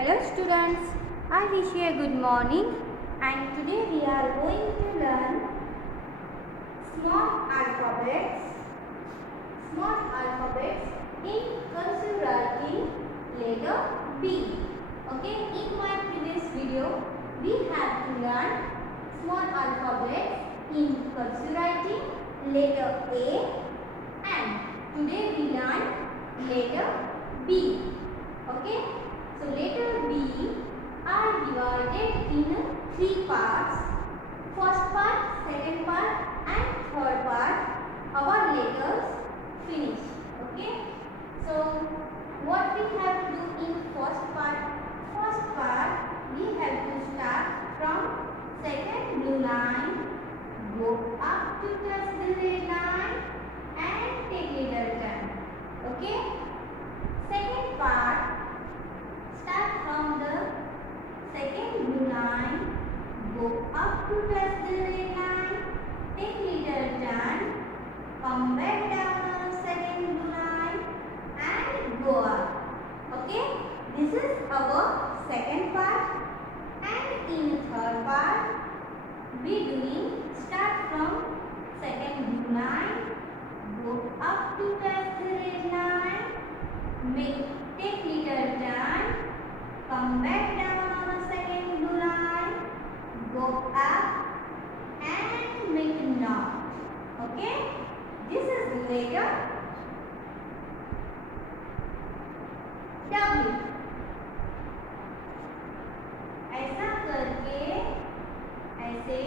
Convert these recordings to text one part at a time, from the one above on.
Hello students, I wish you a good morning and today we are going to learn small alphabets in cursive writing letter B. Okay, in my previous video we have to learn small alphabets in cursive writing letter A and today we learn letter B. Okay. So letter B are divided in three parts. First part, second part and third part. Our letters finish. Okay. So what we have to do in first part? First part we have to start from second blue line, go up to touch the red line and take little turn. Okay. Second part. Start from the second blue line, go up to touch the red line, take little turn, come back down on the second blue line and go up. Okay, this is our second part and in third part we doing start from second blue line, go up to touch the red line, take little turn, come back down on the second blue line, go up and make a knot. Okay, this is letter W. ऐसा करके ऐसे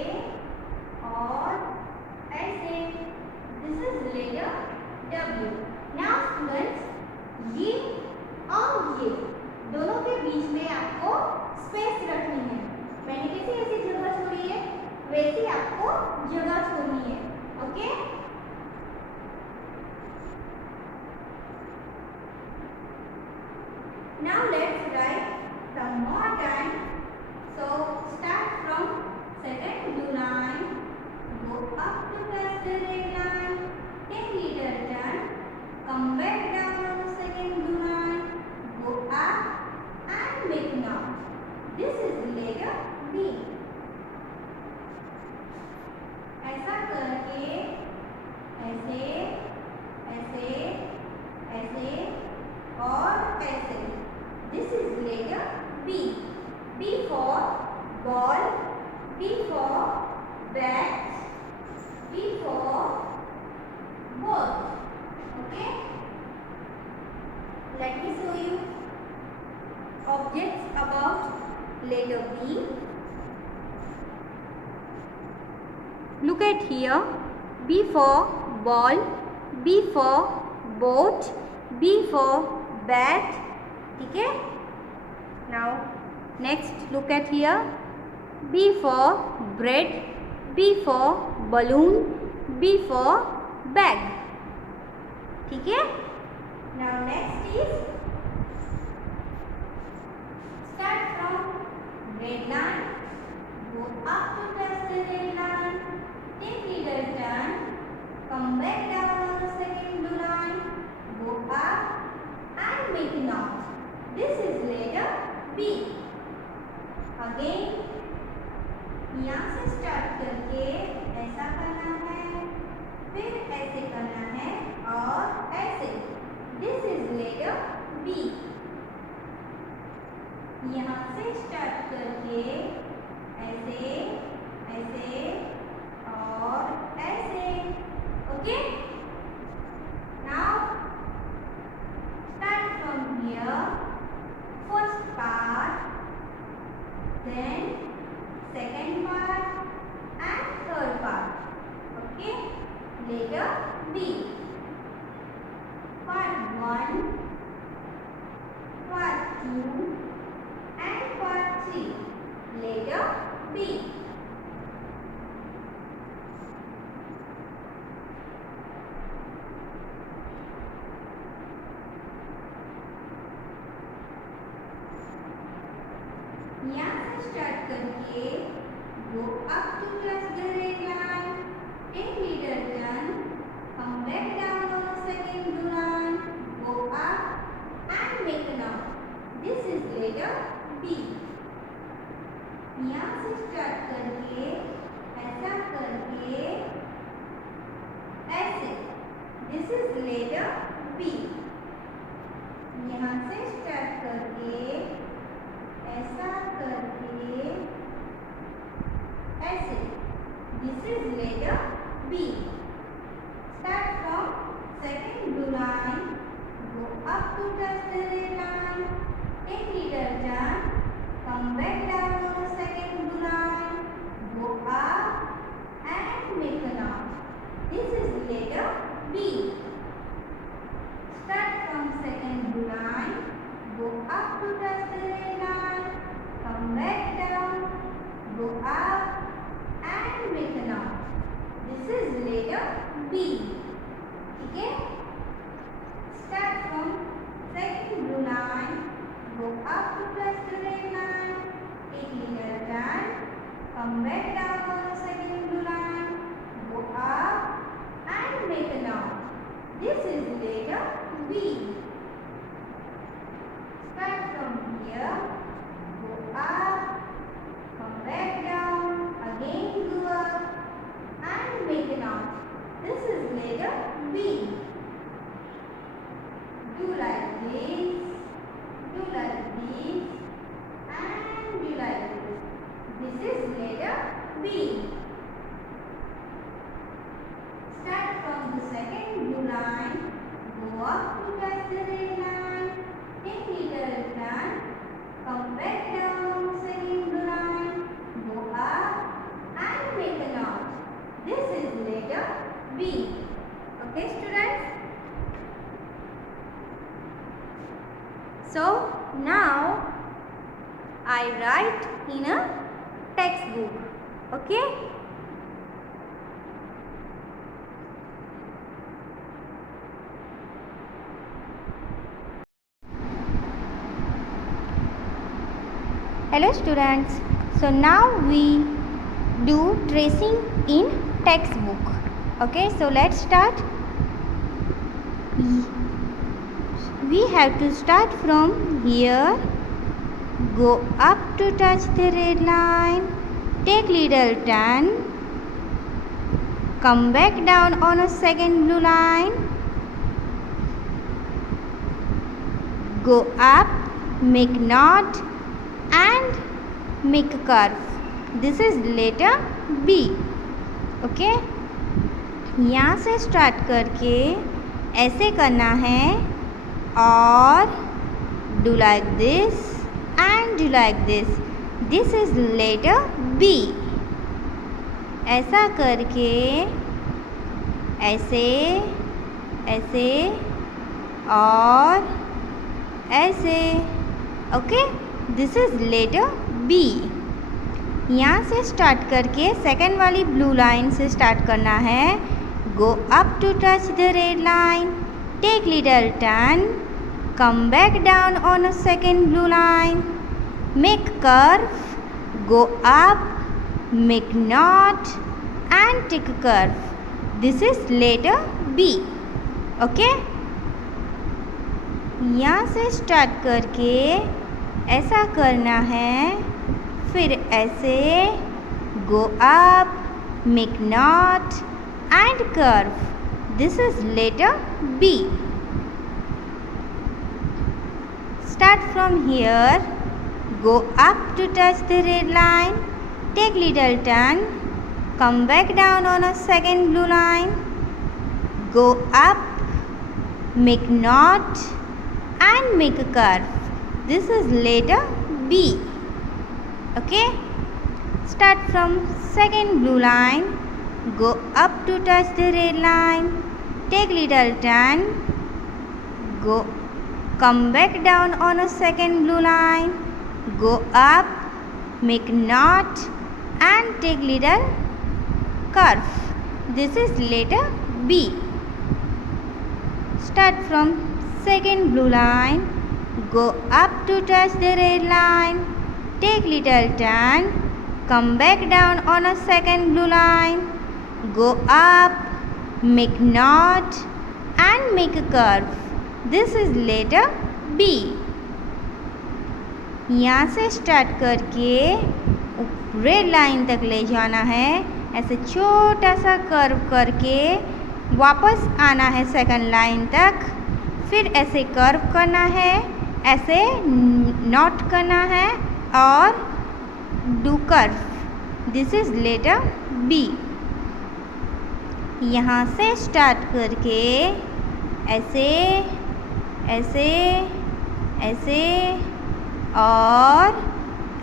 और ऐसे. This is letter W. Now students, ये और ये दोनों के बीच में आपको स्पेस रखनी है. मैंने कैसे ऐसी जगह छोड़ी है वैसी आपको जगह छोड़नी है. Okay, now let's write some more time. So start from second blue line, go up to touch the red line, take little turn, come back down on the second blue line, go up and make knot. This is letter B. ऐसा करके ऐसे ऐसे ऐसे और ऐसे. This is letter B. B for ball, B for bat, B for ball. Okay. Let me show you objects about letter B. Look at here. B for ball, B for boat, B for bat. Okay. Now next look at here. B for bread, B for balloon, B for bag. Okay. Now next is start from red line, go up to touch the red line, take little turn, come back down on the second blue line, go up and make a knot. This is letter B. Again, यहाँ से start करके ऐसा करना है, फिर ऐसे करना है और ऐसे. This is letter B. यहाँ से स्टार्ट करके ऐसे ऐसे और ऐसे. Okay, now start from here. First part, then second part and third part. Okay, letter B. Part 1, part 2 and part 3. Letter B. यहाँ से स्टार्ट करके go up to touch the red line, take little turn, come back down on the second blue line, go up and make a knot. This is letter B. यहाँ से start करके ऐसा करके ऐसे, this is letter B. यहाँ से start करके ऐसा करके ऐसे, this is letter B. Start from second blue line, go up to touch the red line, take little turn, come back down on the second blue line, go up and make a knot. This is letter B. Start from second blue line, go up to touch the red line, come back down, go up and make a knot. This is letter B. Okay? Start from second blue line, go up to touch the red line, take little turn, come back down on the second blue line, go up and make a knot. This is letter B. Start from here, go up, come back down, again go up and make a knot. This is letter B. Do like this, do like this, and do like this. This is letter B. Start from the second blue line, go up to touch the red line, take little turn, come back down on the second blue line, go up and make a knot. This is letter B. Okay, students? So now I write in a textbook. Okay? Hello students. So now we do tracing in textbook. Okay, so let's start. We have to start from here, go up to touch the red line, take little turn, come back down on a second blue line, go up, make knot and make a curve. This is letter B. Okay? यहाँ से start करके ऐसे करना है और do like this and do like this. This is letter B. ऐसा करके ऐसे ऐसे और ऐसे. Okay, this is letter B. यहाँ से स्टार्ट करके सेकेंड वाली ब्लू लाइन से स्टार्ट करना है. Go up to touch the red line, take little turn, come back down on a second blue line, make curve, go up, make knot and take a curve. This is letter B. Okay? यहाँ से start करके ऐसा करना है, फिर ऐसे go up, make knot and curve. This is letter B. Start from here, go up to touch the red line, take little turn, come back down on a second blue line, go up, make knot and make a curve. This is letter B. Okay? Start from second blue line, go up to touch the red line, take little turn, go, come back down on a second blue line, go up, make knot and take little curve. This is letter B. Start from second blue line, go up to touch the red line, take little turn, come back down on a second blue line, go up, make knot and make a curve. This is letter B. यहाँ से start करके red line तक ले जाना है। ऐसे छोटा सा कर्व करके वापस आना है सेकंड लाइन तक। फिर ऐसे कर्व करना है, ऐसे नॉट करना है और do curve. This is letter B. यहाँ से स्टार्ट करके ऐसे ऐसे ऐसे और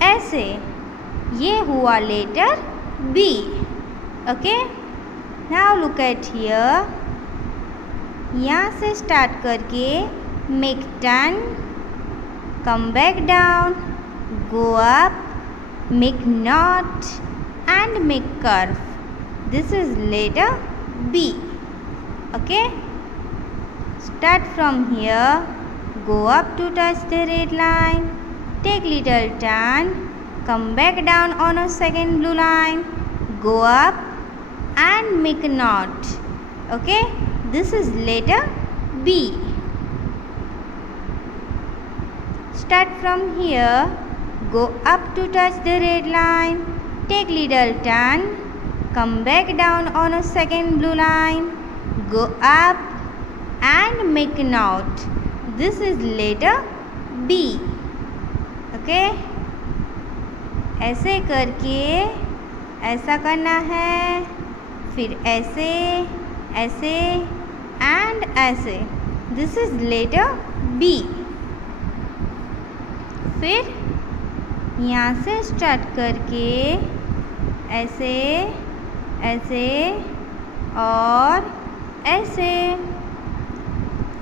ऐसे, ये हुआ letter B. Okay, now look at here. यहाँ से स्टार्ट करके make turn, come back down, go up, make knot and make curve. This is letter B. Okay, start from here, go up to touch the red line, take little turn, come back down on a second blue line, go up and make a knot. Okay, this is letter B. Start from here, go up to touch the red line, take little turn, come back down on a second blue line, go up and make a knot. This is letter B. Okay, ऐसे करके ऐसा करना है, फिर ऐसे ऐसे and ऐसे। This is letter B. फिर यहाँ से स्टार्ट करके ऐसे ऐसे और ऐसे,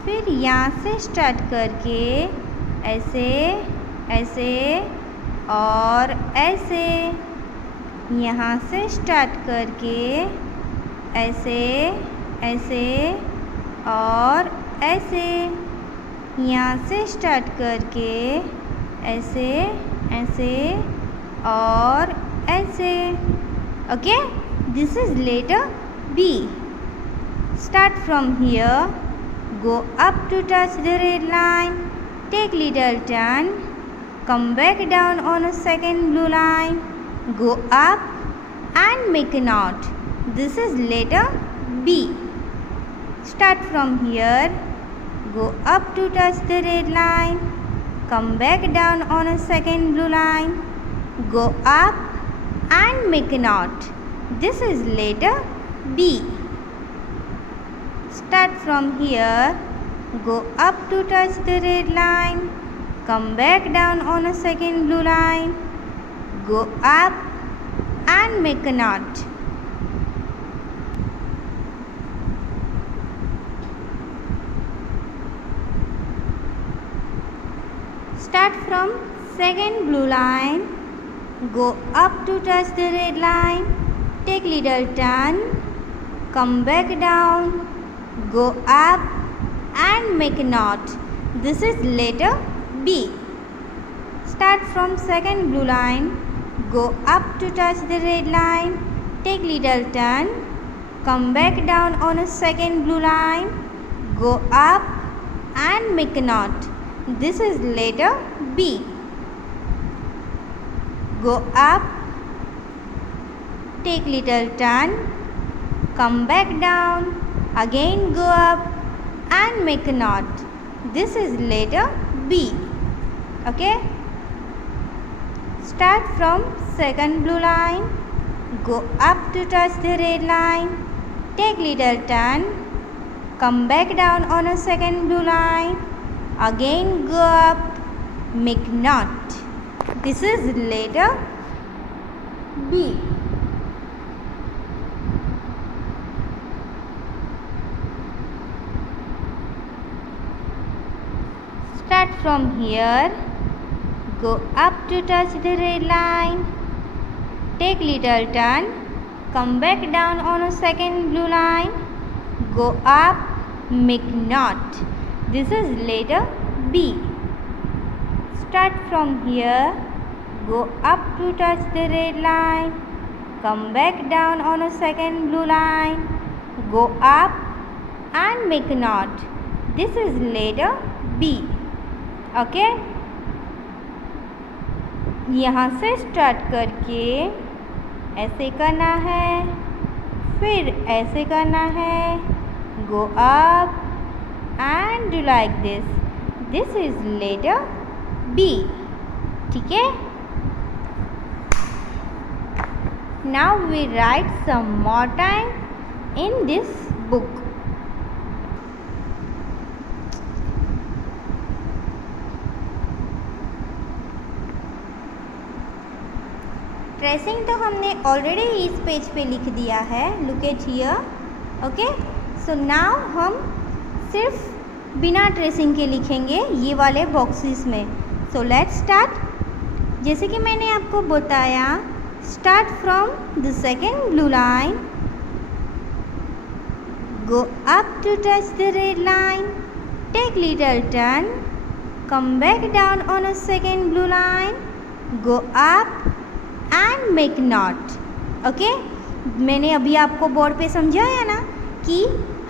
फिर यहाँ से स्टार्ट करके ऐसे ऐसे और ऐसे, यहाँ से स्टार्ट करके ऐसे ऐसे और ऐसे, यहाँ से स्टार्ट करके ऐसे ऐसे और ऐसे। Okay, this is letter B. Start from here, go up to touch the red line, take little turn, come back down on a second blue line, go up and make a knot. This is letter B. Start from here, go up to touch the red line, come back down on a second blue line, go up and make a knot. This is letter B. Start from here, go up to touch the red line, come back down on a second blue line, go up and make a knot. Start from second blue line, go up to touch the red line, take little turn, come back down, go up and make a knot. This is letter B. Start from second blue line, go up to touch the red line, take little turn, come back down on a second blue line, go up and make a knot. This is letter B. Go up, take little turn, come back down, again go up and make a knot. This is letter B. Okay. Start from second blue line, go up to touch the red line, take little turn, come back down on a second blue line, again go up, make knot. This is letter B. Start from here, go up to touch the red line, take little turn, come back down on a second blue line, go up, make knot. This is letter B. Start from here, go up to touch the red line, come back down on a second blue line, go up and make a knot. This is letter B. Okay. यहाँ से start करके ऐसे करना है, फिर ऐसे करना है, go up and do like this. This is letter B. ठीक है? Now we write some more time in this book. Tracing तो हमने ऑलरेडी इस पेज पे लिख दिया है, look at here. Okay, so now हम सिर्फ बिना ट्रेसिंग के लिखेंगे ये वाले बॉक्सेस में. So let's start. जैसे कि मैंने आपको बताया, start from the second blue line, go up to touch the red line, take little turn, come back down on a second blue line, go up and make knot. Okay, मैंने अभी आपको board पे समझाया ना कि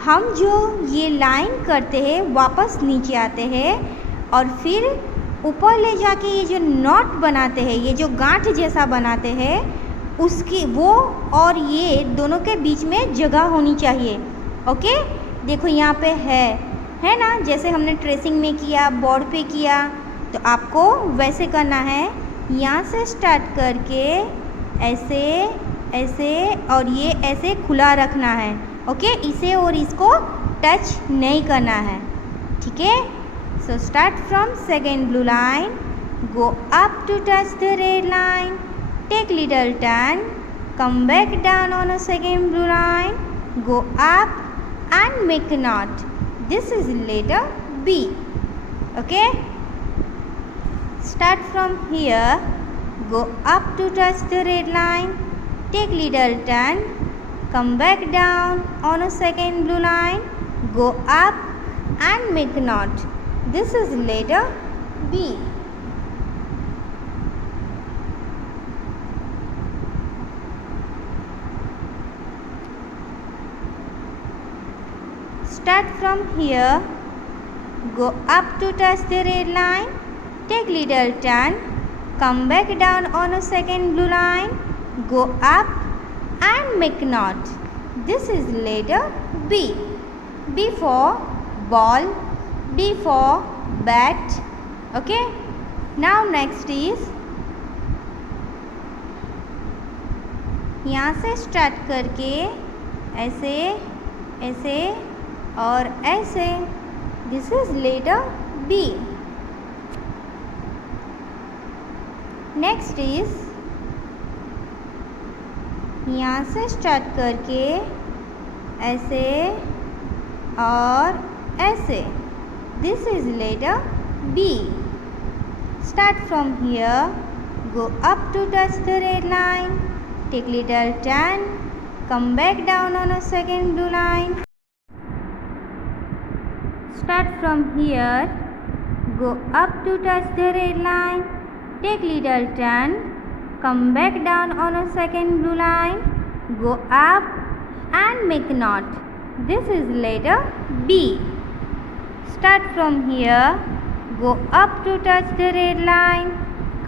हम जो ये लाइन करते हैं वापस नीचे आते हैं और फिर ऊपर ले जाके ये जो नॉट बनाते हैं, ये जो गांठ जैसा बनाते हैं, उसकी वो और ये दोनों के बीच में जगह होनी चाहिए. ओके, देखो यहाँ पे है ना, जैसे हमने ट्रेसिंग में किया, बोर्ड पे किया, तो आपको वैसे करना है. यहाँ से स्टार्ट करके ऐसे ऐसे और ये ऐसे खुला रखना है. ओके, इसे और इसको टच नहीं करना है. ठीक है, so start from second blue line, go up to touch the red line, take little turn, come back down on a second blue line, go up and make a knot. This is letter B. Okay, start from here, go up to touch the red line, take little turn, come back down on a second blue line, go up and make a knot. This is letter B. Start from here, go up to touch the red line, take little turn, come back down on a second blue line, go up and make knot. This is letter B. B for ball, B for bat. Okay, now next is यहाँ से start करके ऐसे ऐसे और ऐसे. This is letter B. Next is यहाँ से start करके ऐसे और ऐसे. This is letter B. Start from here, go up to touch the red line, take little turn, come back down on a second blue line. Start from here, go up to touch the red line, take little turn, come back down on a second blue line, go up and make a knot. This is letter B. Start from here, go up to touch the red line,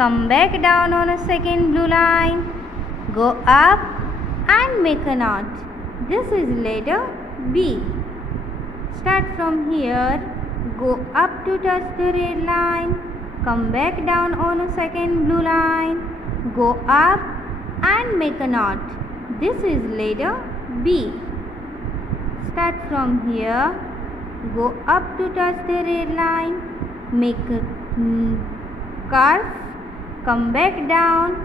come back down on a second blue line, go up and make a knot. This is letter B. Start from here, go up to touch the red line, come back down on a second blue line, go up and make a knot. This is letter B. Start from here, go up to touch the red line, make a curve, come back down,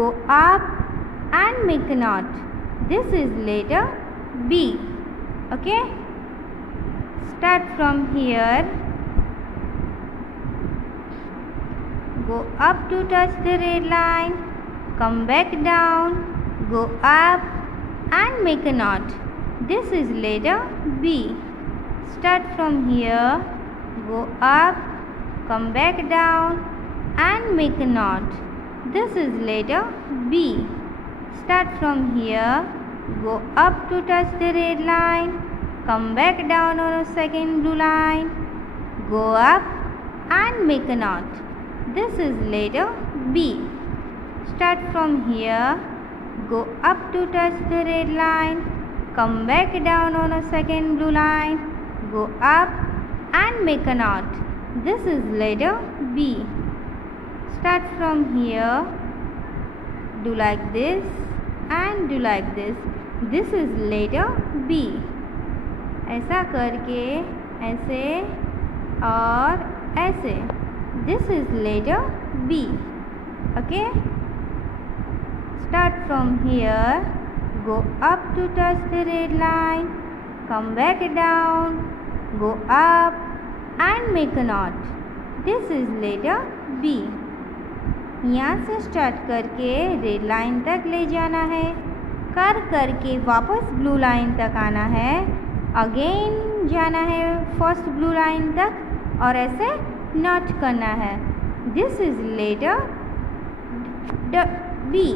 go up and make a knot. This is letter B. Okay, start from here, go up to touch the red line, come back down, go up and make a knot. This is letter B. Start from here, go up, come back down and make a knot. This is letter B. Start from here, go up to touch the red line, come back down on a second blue line, go up and make a knot. This is letter B. Start from here, go up to touch the red line, come back down on a second blue line, go up and make a knot. This is letter B. Start from here, do like this and do like this. This is letter B. ऐसा करके ऐसे और ऐसे. This is letter B. Okay? Start from here, go up to touch the red line, come back down, go up and make a knot. This is letter B. यहाँ से start करके red line तक ले जाना है, करके वापस blue line तक आना है, अगेन जाना है फर्स्ट ब्लू लाइन तक और ऐसे नॉट करना है. This is letter B.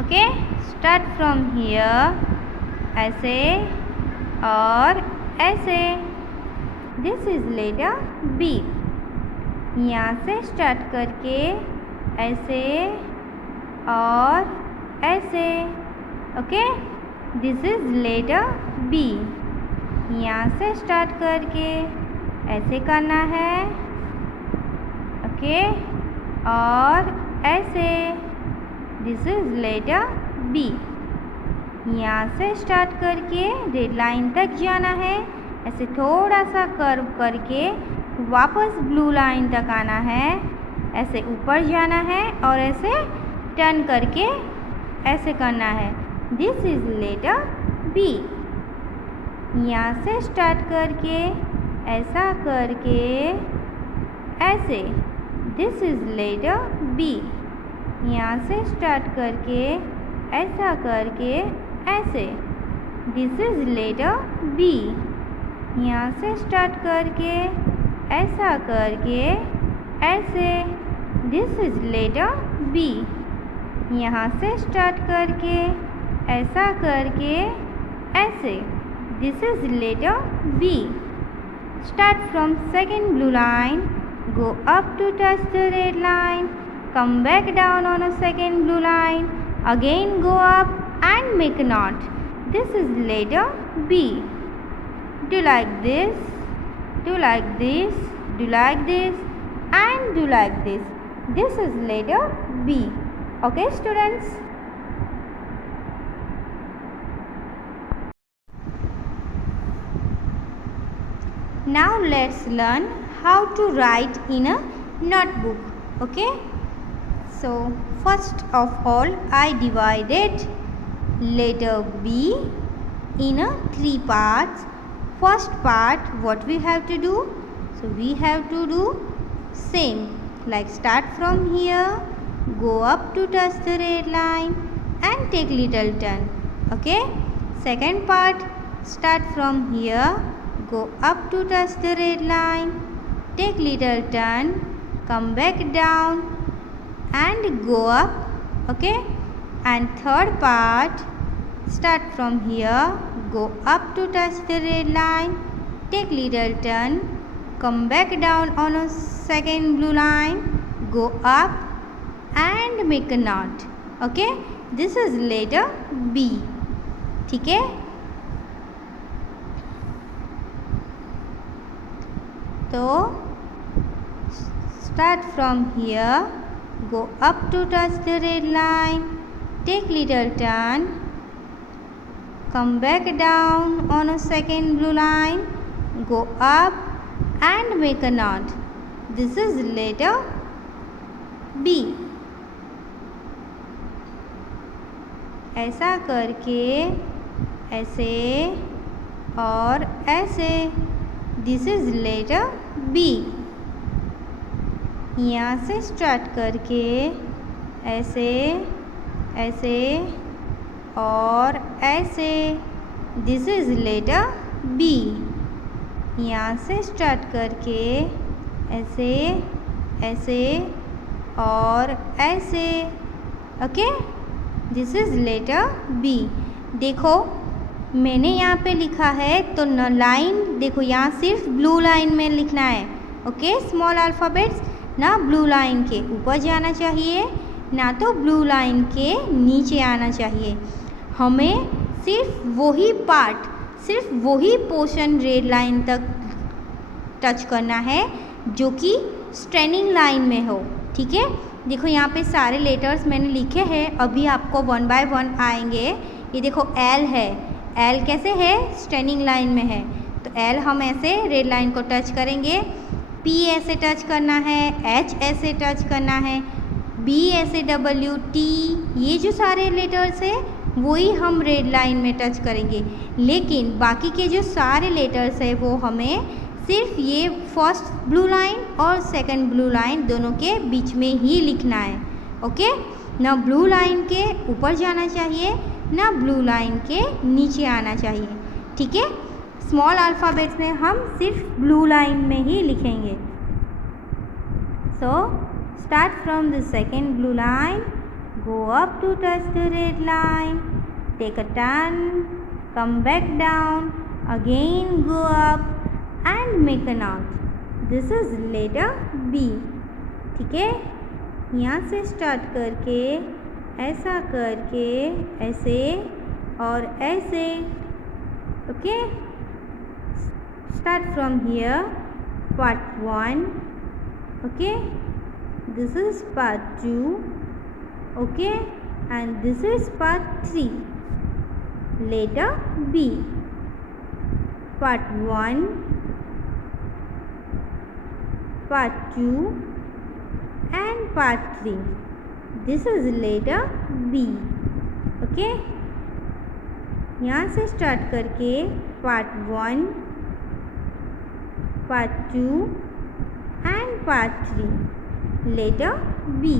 Okay, start from here, ऐसे और ऐसे. This is letter B. यहाँ से स्टार्ट करके ऐसे और ऐसे. Okay, this is letter B. यहाँ से स्टार्ट करके ऐसे करना है. ओके, और ऐसे. This is letter B. यहाँ से स्टार्ट करके रेड लाइन तक जाना है, ऐसे थोड़ा सा कर्व करके वापस ब्लू लाइन तक आना है, ऐसे ऊपर जाना है और ऐसे टर्न करके ऐसे करना है. This is letter B. यहाँ से स्टार्ट करके ऐसा करके ऐसे. This is letter B. यहाँ से स्टार्ट करके ऐसा करके ऐसे. This is letter B. यहाँ से स्टार्ट करके ऐसा करके ऐसे. This is letter B. यहाँ से स्टार्ट करके ऐसा करके ऐसे. This is letter B. Start from second blue line, go up to touch the red line, come back down on a second blue line, again go up and make a knot. This is letter B. Do like this, do like this, do like this and do like this. This is letter B. Okay students? Now let's learn how to write in a notebook. Okay? So first of all I divided letter B in a 3 parts. First part, what we have to do? So we have to do same, like start from here, go up to touch the red line and take little turn. Okay? Second part, start from here, go up to touch the red line, take little turn, come back down and go up. Okay? And third part, start from here, go up to touch the red line, take little turn, come back down on a second blue line, go up and make a knot. Okay? This is letter B. ठीक है? तो start from here, go up to touch the red line, take little turn, come back down on a second blue line, go up and make a knot. This is letter B. ऐसा करके ऐसे और ऐसे. This is letter B. यहाँ से start करके ऐसे ऐसे और ऐसे. This is letter B. यहाँ से स्टार्ट करके ऐसे ऐसे और ऐसे. Okay? This is letter B. देखो मैंने यहाँ पे लिखा है तो न लाइन देखो यहाँ सिर्फ ब्लू लाइन में लिखना है, ओके, स्मॉल अल्फ़ाबेट्स ना ब्लू लाइन के ऊपर जाना चाहिए ना तो ब्लू लाइन के नीचे आना चाहिए। हमें सिर्फ वही पार्ट, सिर्फ वही पोर्शन रेड लाइन तक टच करना है जो कि स्ट्रेनिंग लाइन में हो। ठीक है, देखो यहाँ पे सारे लेटर्स मैंने लिखे हैं, अभी आपको वन बाय वन आएंगे। ये देखो एल है, एल कैसे है, स्ट्रेनिंग लाइन में है, तो एल हम ऐसे रेड लाइन को टच करेंगे। पी ऐसे टच करना है, एच ऐसे टच करना है, बी ऐसे, डब्ल्यू, टी, ये जो सारे लेटर्स है वही हम रेड लाइन में टच करेंगे। लेकिन बाकी के जो सारे लेटर्स है वो हमें सिर्फ ये फर्स्ट ब्लू लाइन और सेकंड ब्लू लाइन दोनों के बीच में ही लिखना है। ओके, ना ब्लू लाइन के ऊपर जाना चाहिए ना ब्लू लाइन के नीचे आना चाहिए। ठीक है, स्मॉल अल्फ़ाबेट्स में हम सिर्फ ब्लू लाइन में ही लिखेंगे। सो start from the second blue line, go up to touch the red line, take a turn, come back down, again go up and make a knot. This is letter B. ठीक है, यहाँ से start करके ऐसा करके ऐसे और ऐसे। Okay, start from here, part 1. Okay, this is part 2. Okay, and this is part 3. Letter B, part 1, part 2 and part 3. This is letter B. Okay, यहाँ से स्टार्ट करके part 1, part 2 and part 3. Letter B.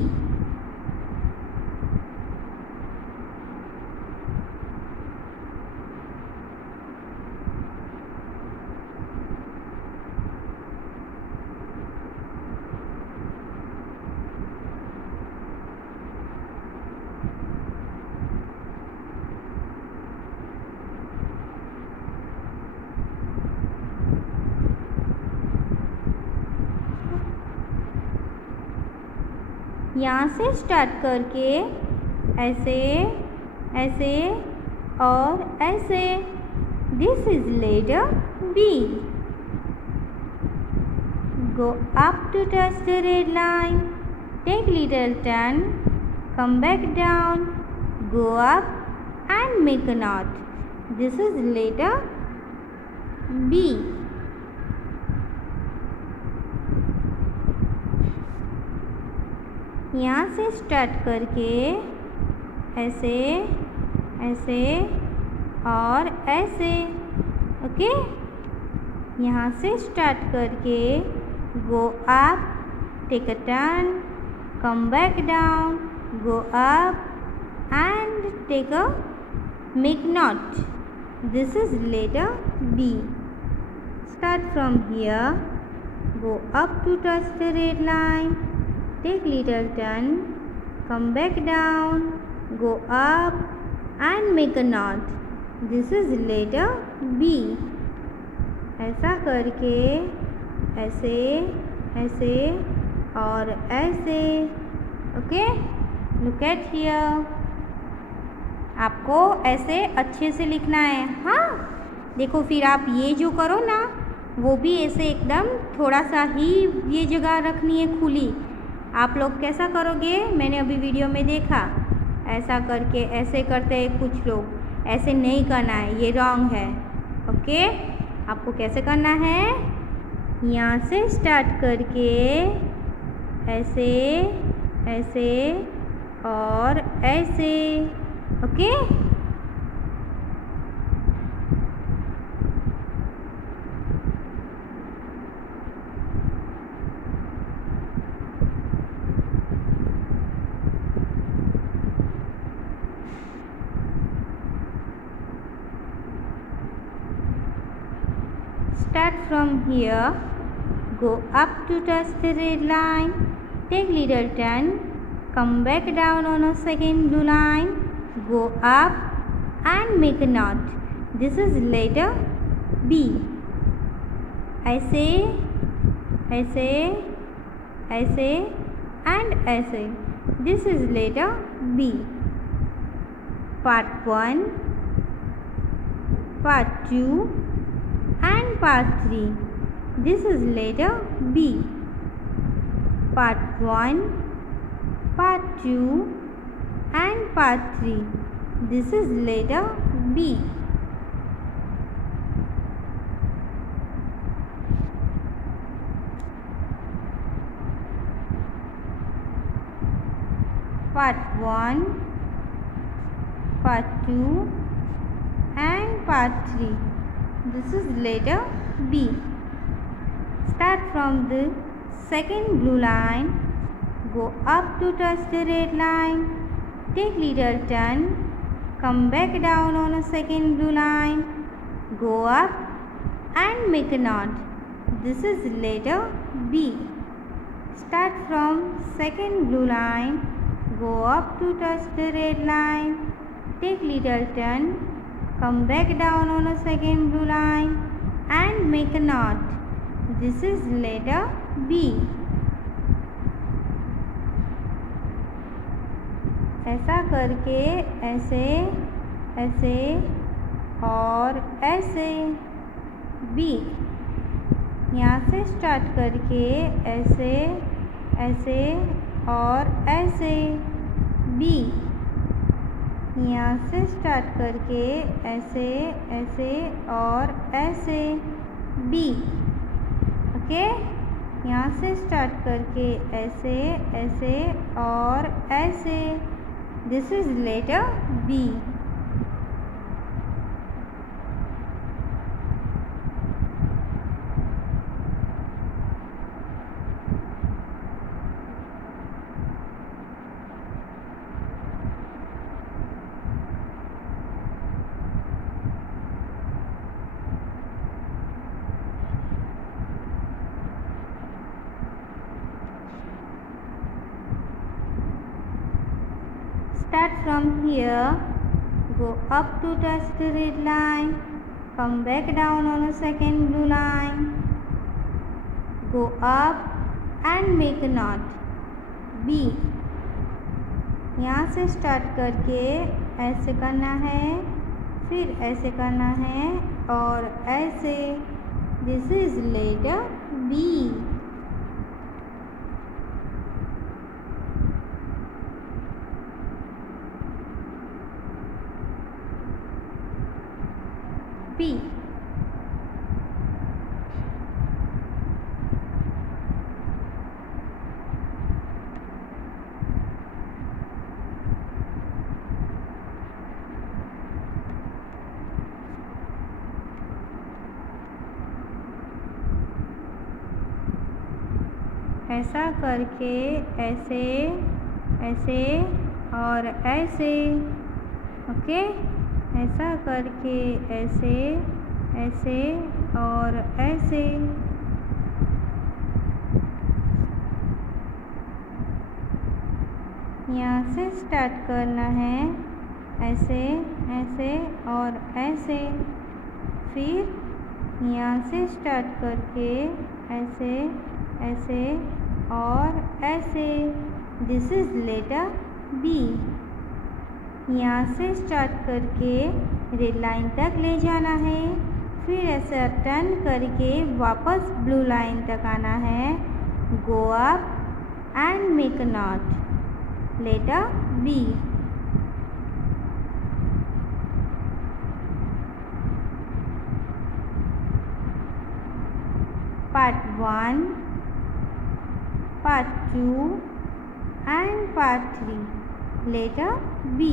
यहाँ से start करके ऐसे ऐसे और ऐसे। This is letter B. Go up to touch the red line, take little turn, come back down, go up and make a knot. This is letter B. यहाँ से start करके ऐसे ऐसे और ऐसे। ओके, यहाँ से स्टार्ट करके go up, take a turn, come back down, go up and take a make knot. This is letter B. Start from here, go up to touch the red line, take little turn, come back down, go up and make a knot. This is letter B. ऐसा करके ऐसे ऐसे और ऐसे। Okay, look at here. आपको ऐसे अच्छे से लिखना है। हाँ, देखो फिर आप ये जो करो ना वो भी ऐसे एकदम थोड़ा सा ही ये जगह रखनी है खुली। आप लोग कैसा करोगे, मैंने अभी वीडियो में देखा, ऐसा करके ऐसे करते हैं कुछ लोग, ऐसे नहीं करना है, ये रॉन्ग है। ओके, आपको कैसे करना है, यहाँ से स्टार्ट करके ऐसे ऐसे और ऐसे। Okay, start from here, go up to touch the red line, take little turn, come back down on a second blue line, go up and make a knot. This is letter B. ऐसे ऐसे, ऐसे and ऐसे. This is letter B. Part 1, Part 2 and Part 3. This is letter B. Part 1, Part 2 and Part 3. This is letter B. Part 1, Part 2 and Part 3. This is letter B. Start from the second blue line. Go up to touch the red line. Take little turn. Come back down on a second blue line. Go up and make a knot. This is letter B. Start from second blue line. Go up to touch the red line. Take little turn. Come back down on a second blue line and make a knot. This is letter B. ऐसा करके ऐसे, ऐसे और ऐसे. B. यहाँ से start करके ऐसे, ऐसे और ऐसे. B. यहाँ से स्टार्ट करके ऐसे, ऐसे और ऐसे. B. ओके. यहाँ से स्टार्ट करके ऐसे, ऐसे और ऐसे. This is letter B. Start from here, go up to touch the red line, come back down on a second blue line, go up and make a knot. B. यहाँ से start करके ऐसे करना है, फिर ऐसे करना है और ऐसे. This is letter B. B. ऐसा करके ऐसे, ऐसे और ऐसे. ओके. ऐसा करके ऐसे, ऐसे और ऐसे. यहाँ से स्टार्ट करना है ऐसे, ऐसे और ऐसे. फिर यहाँ से स्टार्ट करके ऐसे, ऐसे और ऐसे. This is letter B. यहाँ से स्टार्ट करके रेड लाइन तक ले जाना है, फिर ऐसा टर्न करके वापस ब्लू लाइन तक आना है. Go up and make a knot. Letter B. Part 1, Part 2 and Part 3. Letter B.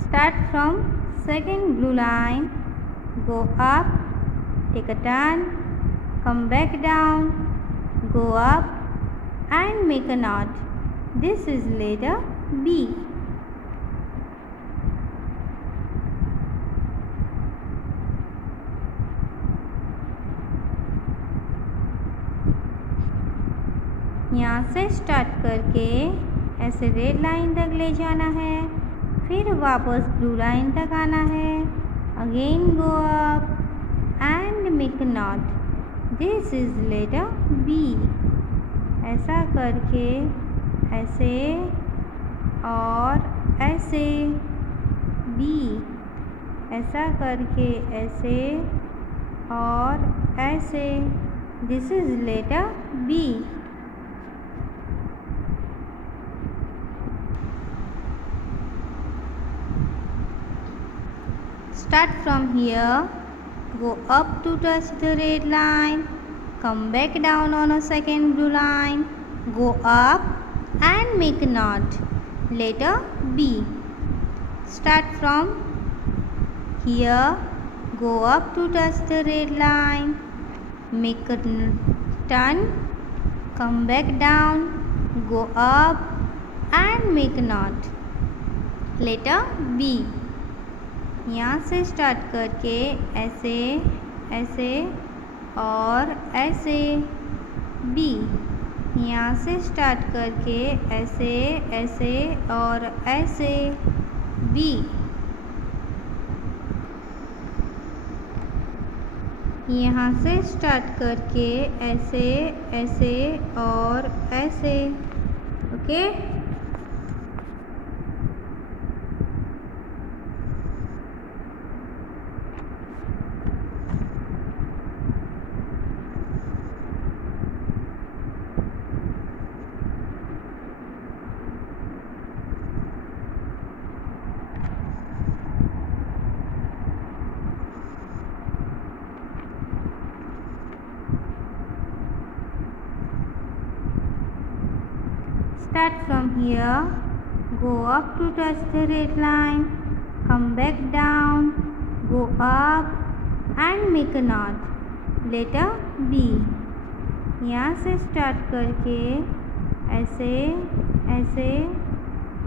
Start from second blue line, go up, take a turn, come back down, go up and make a knot. This is letter B. यहाँ से start करके ऐसे red line तक ले जाना है, फिर वापस ब्लू लाइन तक आना है। Again go up and make knot. This is letter B. ऐसा करके ऐसे और ऐसे बी, ऐसा करके ऐसे और ऐसे। This is letter B. Start from here, go up to touch the red line, come back down on a second blue line, go up and make a knot. Letter B. Start from here, go up to touch the red line, make a turn, come back down, go up and make a knot. Letter B. यहाँ से start करके ऐसे ऐसे और ऐसे B, यहाँ से start करके ऐसे ऐसे और ऐसे बी, यहाँ से स्टार्ट करके ऐसे ऐसे और ऐसे। Okay, start from here, go up to touch the red line, come back down, go up and make a knot. Letter B. यहाँ से स्टार्ट करके ऐसे ऐसे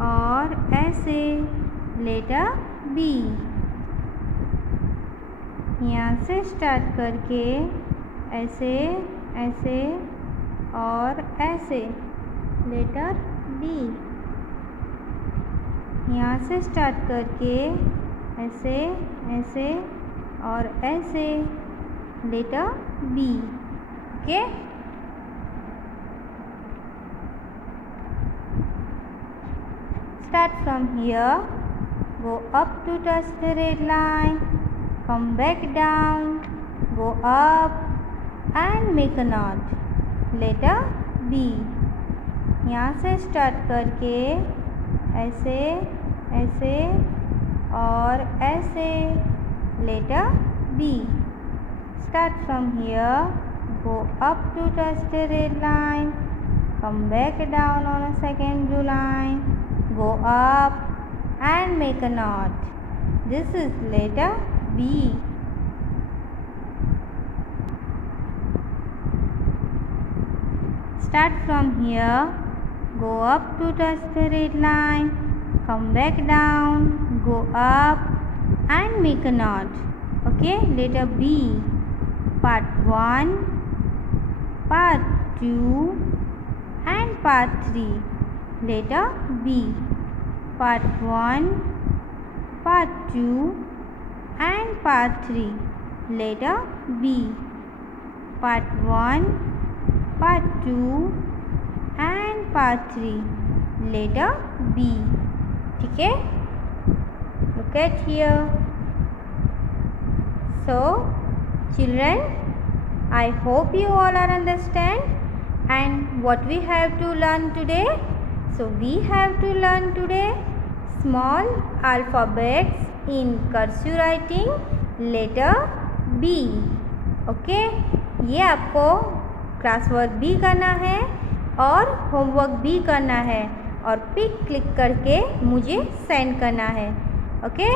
और ऐसे। Letter B. यहाँ से स्टार्ट करके ऐसे ऐसे और ऐसे। Letter D. यहाँ से स्टार्ट करके ऐसे ऐसे और ऐसे। Letter B. Okay, start from here, go up to touch the red line, come back down, go up and make a knot. Letter B. यहाँ से स्टार्ट करके ऐसे ऐसे और ऐसे। Letter B. Start from here, go up to touch the red line, come back down on a second blue line, go up and make a knot. This is letter B. Start from here, go up to touch the red line, come back down, go up and make a knot. Okay, letter B. Part 1, Part 2 and Part 3. Letter B. Part 1, Part 2 and Part 3. Letter B. Part 1, Part 2 and Part 3. Letter B. ठीक है? Look at here. So, children, I hope you all are understand and what we have to learn today. So, we have to learn today small alphabets in cursive writing letter B. Okay? ये आपको class work भी करना है और homework भी करना है और पिक क्लिक करके मुझे सेंड करना है। ओके?